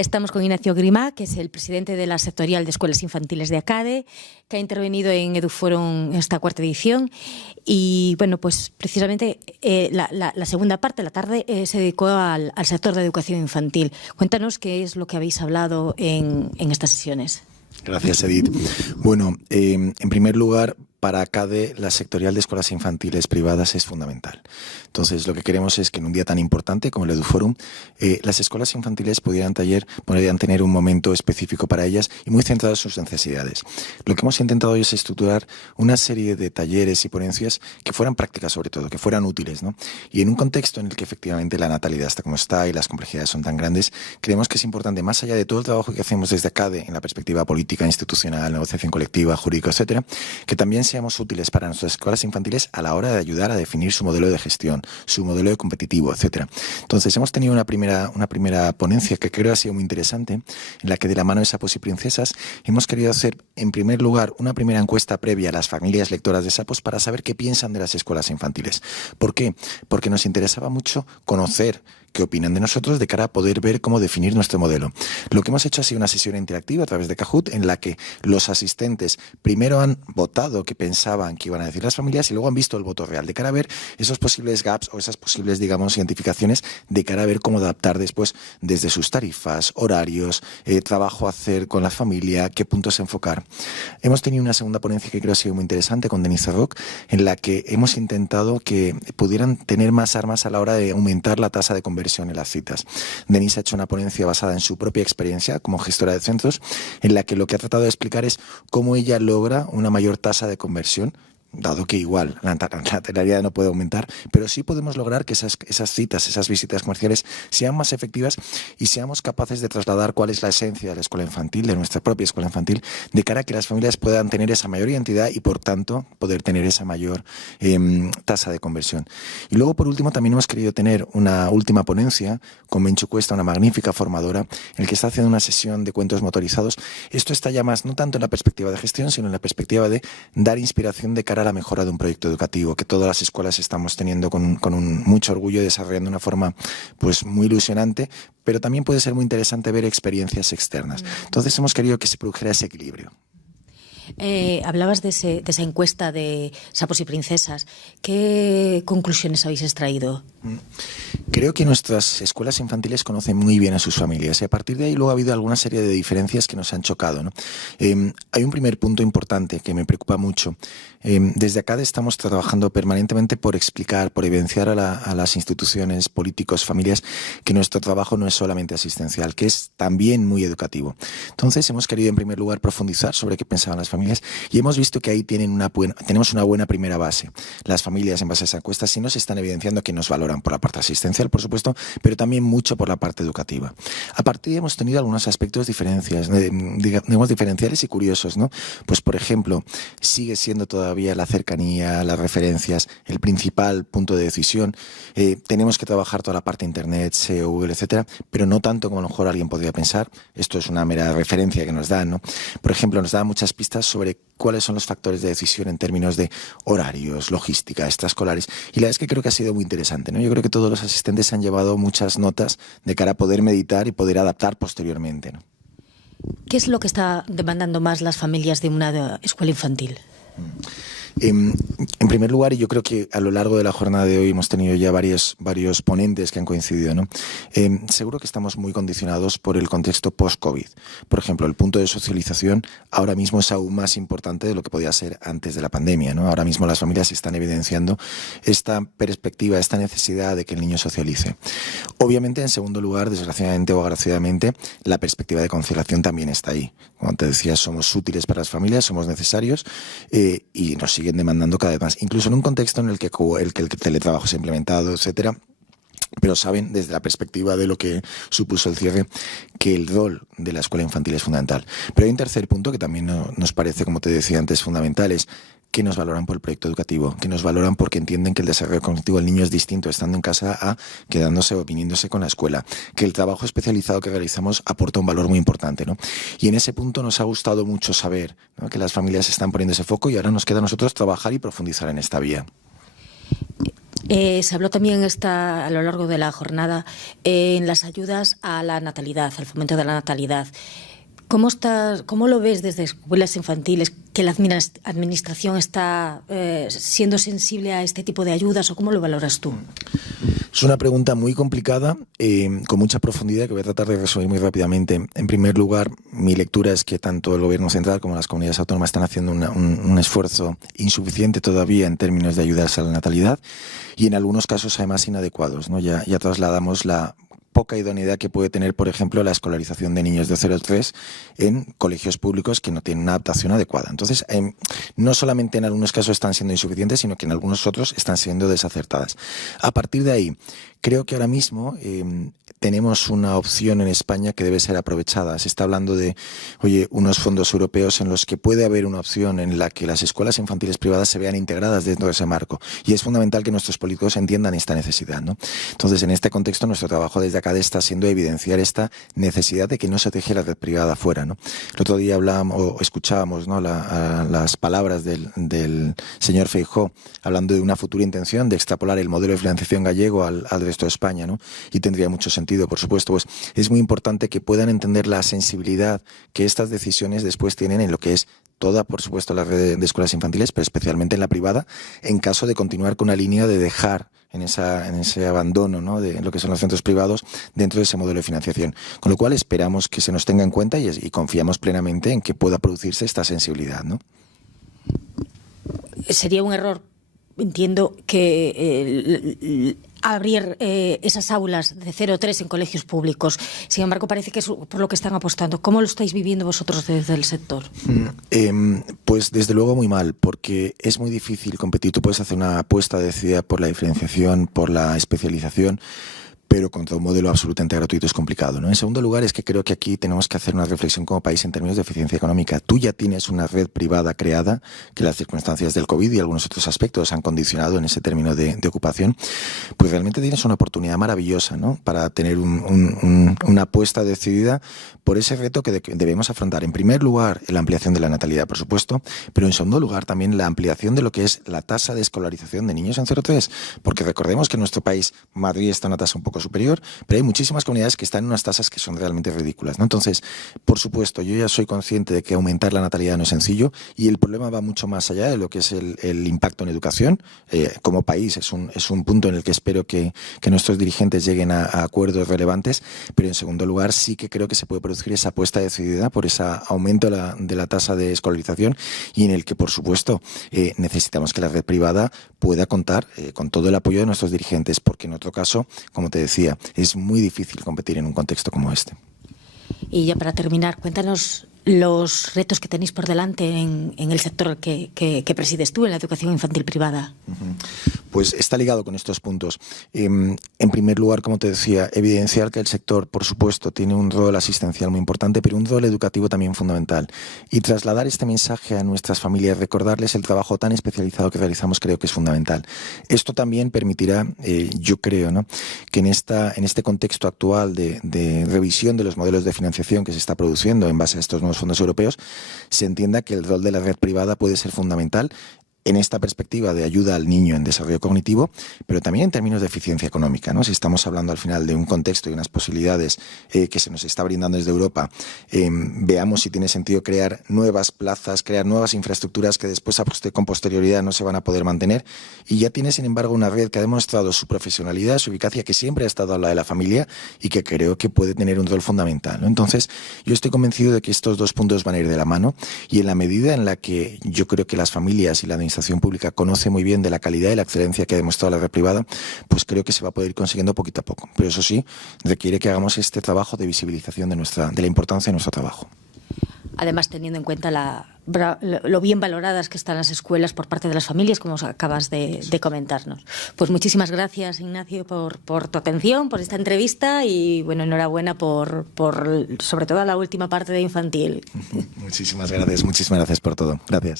Estamos con Ignacio Grimá, que es el presidente de la sectorial de escuelas infantiles de ACADE, que ha intervenido en EduForum en esta cuarta edición. Y bueno, pues precisamente la segunda parte de la tarde se dedicó al sector de educación infantil. Cuéntanos qué es lo que habéis hablado en estas sesiones. Gracias, Edith. Bueno, en primer lugar, para ACADE la sectorial de escuelas infantiles privadas es fundamental. Entonces, lo que queremos es que en un día tan importante como el EduForum, las escuelas infantiles podrían tener un momento específico para ellas y muy centrado en sus necesidades. Lo que hemos intentado hoy es estructurar una serie de talleres y ponencias que fueran prácticas sobre todo, que fueran útiles, ¿no? Y en un contexto en el que efectivamente la natalidad está como está y las complejidades son tan grandes, creemos que es importante, más allá de todo el trabajo que hacemos desde ACADE en la perspectiva política, institucional, negociación colectiva, jurídico, etcétera, que también seamos útiles para nuestras escuelas infantiles a la hora de ayudar a definir su modelo de gestión, su modelo de competitivo, etcétera. Entonces, hemos tenido una primera ponencia que creo ha sido muy interesante, en la que de la mano de Sapos y Princesas hemos querido hacer, en primer lugar, una primera encuesta previa a las familias lectoras de Sapos para saber qué piensan de las escuelas infantiles. ¿Por qué? Porque nos interesaba mucho conocer qué opinan de nosotros de cara a poder ver cómo definir nuestro modelo. Lo que hemos hecho ha sido una sesión interactiva a través de Kahoot en la que los asistentes primero han votado qué pensaban que iban a decir las familias y luego han visto el voto real de cara a ver esos posibles gaps o esas posibles, digamos, identificaciones de cara a ver cómo adaptar después desde sus tarifas, horarios, trabajo a hacer con la familia, qué puntos enfocar. Hemos tenido una segunda ponencia que creo ha sido muy interesante con Denise Rock, en la que hemos intentado que pudieran tener más armas a la hora de aumentar la tasa de conversión en las citas. Denise ha hecho una ponencia basada en su propia experiencia como gestora de centros, en la que lo que ha tratado de explicar es cómo ella logra una mayor tasa de conversión, dado que igual la natalidad no puede aumentar, pero sí podemos lograr que esas citas, esas visitas comerciales sean más efectivas y seamos capaces de trasladar cuál es la esencia de la escuela infantil, de nuestra propia escuela infantil, de cara a que las familias puedan tener esa mayor identidad y, por tanto, poder tener esa mayor tasa de conversión. Y luego, por último, también hemos querido tener una última ponencia con Menchu Cuesta, una magnífica formadora, en el que está haciendo una sesión de cuentos motorizados. Esto está ya más, no tanto en la perspectiva de gestión, sino en la perspectiva de dar inspiración de cara a la mejora de un proyecto educativo que todas las escuelas estamos teniendo con mucho orgullo, desarrollando de una forma pues muy ilusionante, pero también puede ser muy interesante ver experiencias externas. Entonces hemos querido que se produjera ese equilibrio. Hablabas de esa encuesta de Sapos y Princesas. ¿Qué conclusiones habéis extraído? Creo que nuestras escuelas infantiles conocen muy bien a sus familias y a partir de ahí luego ha habido alguna serie de diferencias que nos han chocado, ¿no? Hay un primer punto importante que me preocupa mucho. Desde ACADE estamos trabajando permanentemente por explicar, por evidenciar a las instituciones, políticos, familias, que nuestro trabajo no es solamente asistencial, que es también muy educativo. Entonces hemos querido en primer lugar profundizar sobre qué pensaban las familias y hemos visto que ahí tenemos una buena primera base. Las familias en base a esa encuesta sí nos están evidenciando que nos valoran por la parte asistencial, por supuesto, pero también mucho por la parte educativa. A partir de ahí hemos tenido algunos aspectos diferenciales y curiosos, ¿no? Pues por ejemplo, sigue siendo todavía la cercanía, las referencias, el principal punto de decisión. Tenemos que trabajar toda la parte internet, SEO, Google, etcétera, pero no tanto como a lo mejor alguien podría pensar. Esto es una mera referencia que nos dan, ¿no? Por ejemplo, nos da muchas pistas sobre cuáles son los factores de decisión en términos de horarios, logística, extraescolares. Y la verdad es que creo que ha sido muy interesante, ¿no? Yo creo que todos los asistentes han llevado muchas notas de cara a poder meditar y poder adaptar posteriormente, ¿no? ¿Qué es lo que está demandando más las familias de una escuela infantil? En primer lugar, y yo creo que a lo largo de la jornada de hoy hemos tenido ya varios ponentes que han coincidido, ¿no? Seguro que estamos muy condicionados por el contexto post-COVID. Por ejemplo, el punto de socialización ahora mismo es aún más importante de lo que podía ser antes de la pandemia, ¿no? Ahora mismo las familias están evidenciando esta perspectiva, esta necesidad de que el niño socialice. Obviamente, en segundo lugar, desgraciadamente o agraciadamente, la perspectiva de conciliación también está ahí. Como te decía, somos útiles para las familias, somos necesarios y nos siguen demandando cada vez más, incluso en un contexto en el que el teletrabajo se ha implementado, etcétera. Pero saben, desde la perspectiva de lo que supuso el cierre, que el rol de la escuela infantil es fundamental. Pero hay un tercer punto que también nos parece, como te decía antes, fundamental, es que nos valoran por el proyecto educativo, que nos valoran porque entienden que el desarrollo cognitivo del niño es distinto estando en casa a quedándose o viniéndose con la escuela, que el trabajo especializado que realizamos aporta un valor muy importante, ¿no? Y en ese punto nos ha gustado mucho saber, ¿no?, que las familias están poniendo ese foco y ahora nos queda a nosotros trabajar y profundizar en esta vía. Se habló también a lo largo de la jornada en las ayudas a la natalidad, al fomento de la natalidad. ¿Cómo lo ves desde escuelas infantiles? ¿Que la administración está siendo sensible a este tipo de ayudas o cómo lo valoras tú? Es una pregunta muy complicada, con mucha profundidad, que voy a tratar de resolver muy rápidamente. En primer lugar, mi lectura es que tanto el Gobierno central como las comunidades autónomas están haciendo un esfuerzo insuficiente todavía en términos de ayudas a la natalidad y en algunos casos además inadecuados, ¿no? Ya trasladamos la poca idoneidad que puede tener, por ejemplo, la escolarización de niños de 0 a 3 en colegios públicos que no tienen una adaptación adecuada. Entonces, no solamente en algunos casos están siendo insuficientes, sino que en algunos otros están siendo desacertadas. A partir de ahí, creo que ahora mismo tenemos una opción en España que debe ser aprovechada. Se está hablando de, unos fondos europeos en los que puede haber una opción en la que las escuelas infantiles privadas se vean integradas dentro de ese marco. Y es fundamental que nuestros políticos entiendan esta necesidad, ¿no? Entonces, en este contexto, nuestro trabajo desde ACADE está siendo evidenciar esta necesidad de que no se deje la red privada fuera, ¿no? El otro día escuchábamos, ¿no?, las palabras del señor Feijóo hablando de una futura intención de extrapolar el modelo de financiación gallego al resto de España, ¿no? Y tendría mucho sentido, por supuesto. Pues es muy importante que puedan entender la sensibilidad que estas decisiones después tienen en lo que es toda, por supuesto, la red de escuelas infantiles, pero especialmente en la privada, en caso de continuar con una línea de dejar en ese abandono, ¿no?, de lo que son los centros privados dentro de ese modelo de financiación. Con lo cual esperamos que se nos tenga en cuenta y confiamos plenamente en que pueda producirse esta sensibilidad, ¿no? Sería un error, entiendo, que abrir esas aulas de 0 a 3 en colegios públicos. Sin embargo, parece que es por lo que están apostando. ¿Cómo lo estáis viviendo vosotros desde el sector? Pues desde luego muy mal, porque es muy difícil competir. Tú puedes hacer una apuesta decidida por la diferenciación, por la especialización, pero contra un modelo absolutamente gratuito es complicado, ¿no? En segundo lugar, es que creo que aquí tenemos que hacer una reflexión como país en términos de eficiencia económica. Tú ya tienes una red privada creada, que las circunstancias del COVID y algunos otros aspectos han condicionado en ese término de ocupación. Pues realmente tienes una oportunidad maravillosa, ¿no?, para tener una apuesta decidida por ese reto que debemos afrontar. En primer lugar, la ampliación de la natalidad, por supuesto, pero en segundo lugar también la ampliación de lo que es la tasa de escolarización de niños en 0 a 3, porque recordemos que en nuestro país, Madrid está en una tasa un poco superior, pero hay muchísimas comunidades que están en unas tasas que son realmente ridículas, ¿no? Entonces, por supuesto, yo ya soy consciente de que aumentar la natalidad no es sencillo y el problema va mucho más allá de lo que es el impacto en educación. Como país es un punto en el que espero que nuestros dirigentes lleguen a acuerdos relevantes, pero en segundo lugar sí que creo que se puede producir esa apuesta decidida por ese aumento de la tasa de escolarización y en el que, por supuesto, necesitamos que la red privada pueda contar con todo el apoyo de nuestros dirigentes, porque en otro caso, como te decía, es muy difícil competir en un contexto como este. Y ya para terminar, cuéntanos los retos que tenéis por delante en el sector que presides tú, en la educación infantil privada. Pues está ligado con estos puntos. En primer lugar, como te decía, evidenciar que el sector, por supuesto, tiene un rol asistencial muy importante, pero un rol educativo también fundamental. Y trasladar este mensaje a nuestras familias, recordarles el trabajo tan especializado que realizamos, creo que es fundamental. Esto también permitirá, yo creo, ¿no?, que en este contexto actual de revisión de los modelos de financiación que se está produciendo en base a estos nuevos fondos europeos, se entienda que el rol de la red privada puede ser fundamental en esta perspectiva de ayuda al niño en desarrollo cognitivo, pero también en términos de eficiencia económica, ¿no? Si estamos hablando al final de un contexto y unas posibilidades que se nos está brindando desde Europa, veamos si tiene sentido crear nuevas plazas, crear nuevas infraestructuras que después con posterioridad no se van a poder mantener. Y ya tiene, sin embargo, una red que ha demostrado su profesionalidad, su eficacia, que siempre ha estado al lado de la familia y que creo que puede tener un rol fundamental, ¿no? Entonces, yo estoy convencido de que estos dos puntos van a ir de la mano y en la medida en la que yo creo que las familias y la administración pública conoce muy bien de la calidad y la excelencia que ha demostrado la red privada, pues creo que se va a poder ir consiguiendo poquito a poco. Pero eso sí, requiere que hagamos este trabajo de visibilización de la importancia de nuestro trabajo. Además, teniendo en cuenta lo bien valoradas que están las escuelas por parte de las familias, como acabas de comentarnos. Pues muchísimas gracias, Ignacio, por tu atención, por esta entrevista y, bueno, enhorabuena por sobre todo la última parte de infantil. Muchísimas gracias por todo. Gracias.